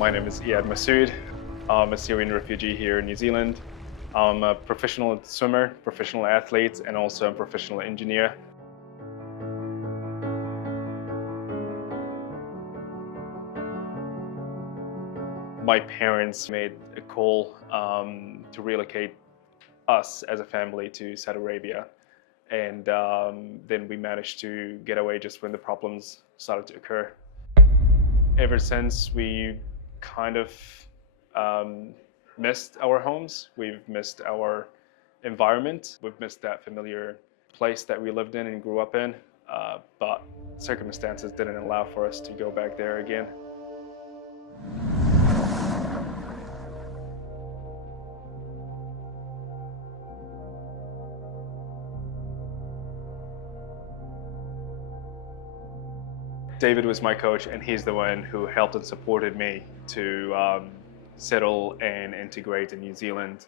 My name is Eyad Masoud. I'm a Syrian refugee here in New Zealand. I'm a professional swimmer, professional athlete, and also a professional engineer. My parents made a call to relocate us as a family to Saudi Arabia. And then we managed to get away just when the problems started to occur. Ever since, we kind of missed our homes. We've missed our environment. We've missed that familiar place that we lived in and grew up in. But circumstances didn't allow for us to go back there again. David was my coach, and he's the one who helped and supported me to settle and integrate in New Zealand.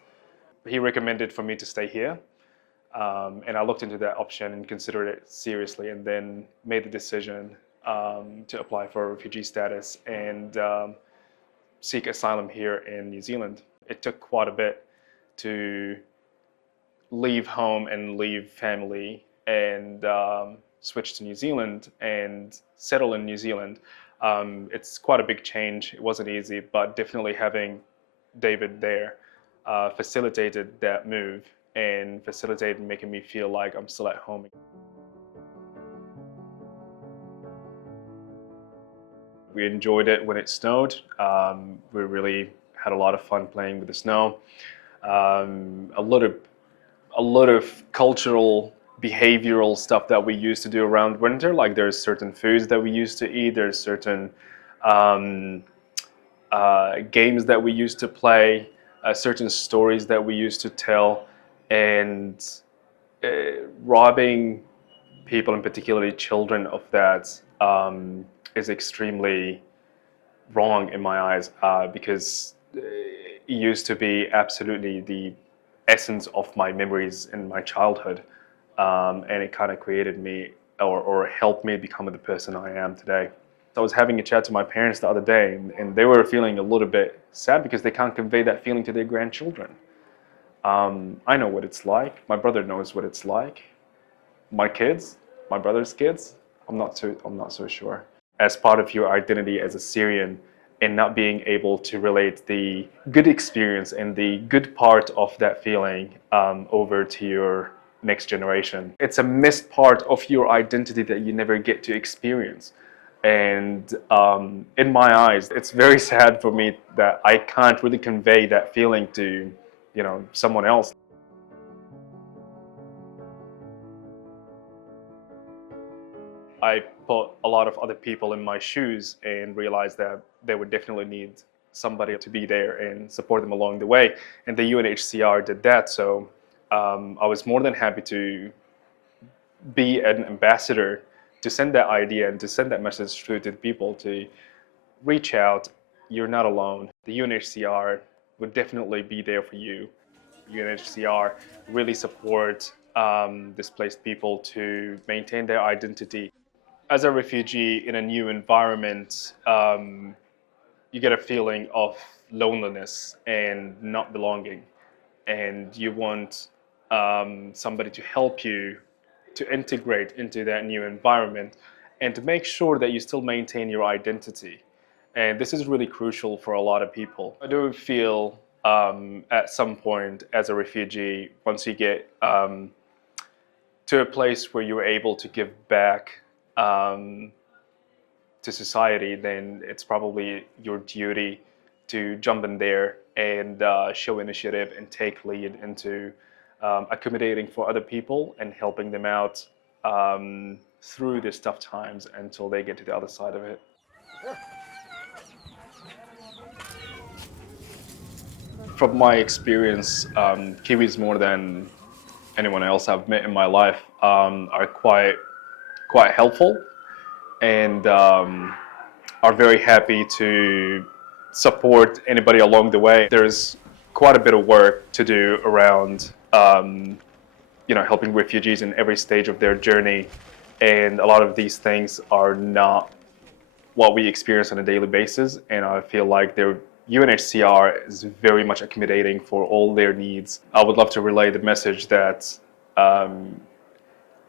He recommended for me to stay here, and I looked into that option and considered it seriously, and then made the decision to apply for refugee status and seek asylum here in New Zealand. It took quite a bit to leave home and leave family and switch to New Zealand and settle in New Zealand. It's quite a big change. It wasn't easy, but definitely having David there facilitated that move and facilitated making me feel like I'm still at home. We enjoyed it when it snowed. We really had a lot of fun playing with the snow. A lot of cultural behavioral stuff that we used to do around winter, like there's certain foods that we used to eat, there's certain games that we used to play, certain stories that we used to tell, and robbing people, and particularly children, of that is extremely wrong in my eyes, because it used to be absolutely the essence of my memories in my childhood. And it kind of created me or helped me become the person I am today. I was having a chat to my parents the other day, and they were feeling a little bit sad because they can't convey that feeling to their grandchildren. I know what it's like. My brother knows what it's like. My kids, my brother's kids, I'm not so sure. As part of your identity as a Syrian, and not being able to relate the good experience and the good part of that feeling over to your next generation. It's a missed part of your identity that you never get to experience. And in my eyes, it's very sad for me that I can't really convey that feeling to, someone else. I put a lot of other people in my shoes and realized that they would definitely need somebody to be there and support them along the way. And the UNHCR did that. So I was more than happy to be an ambassador, to send that idea and to send that message through to the people, to reach out. You're not alone. The UNHCR would definitely be there for you. UNHCR really support displaced people to maintain their identity. As a refugee in a new environment, you get a feeling of loneliness and not belonging, and you want somebody to help you to integrate into that new environment and to make sure that you still maintain your identity. And this is really crucial for a lot of people. I do feel at some point as a refugee, once you get to a place where you're able to give back to society, then it's probably your duty to jump in there and show initiative and take lead into accommodating for other people and helping them out through these tough times until they get to the other side of it. From my experience, Kiwis, more than anyone else I've met in my life, are quite helpful and are very happy to support anybody along the way. There's quite a bit of work to do around helping refugees in every stage of their journey, and a lot of these things are not what we experience on a daily basis, and I feel like their UNHCR is very much accommodating for all their needs. I would love to relay the message that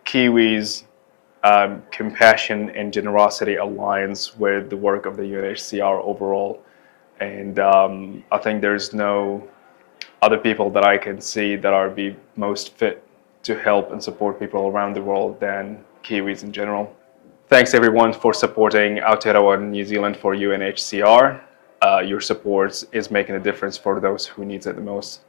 Kiwis' compassion and generosity aligns with the work of the UNHCR overall. And I think there's no other people that I can see that are be most fit to help and support people around the world than Kiwis in general. Thanks everyone for supporting Aotearoa New Zealand for UNHCR. Your support is making a difference for those who need it the most.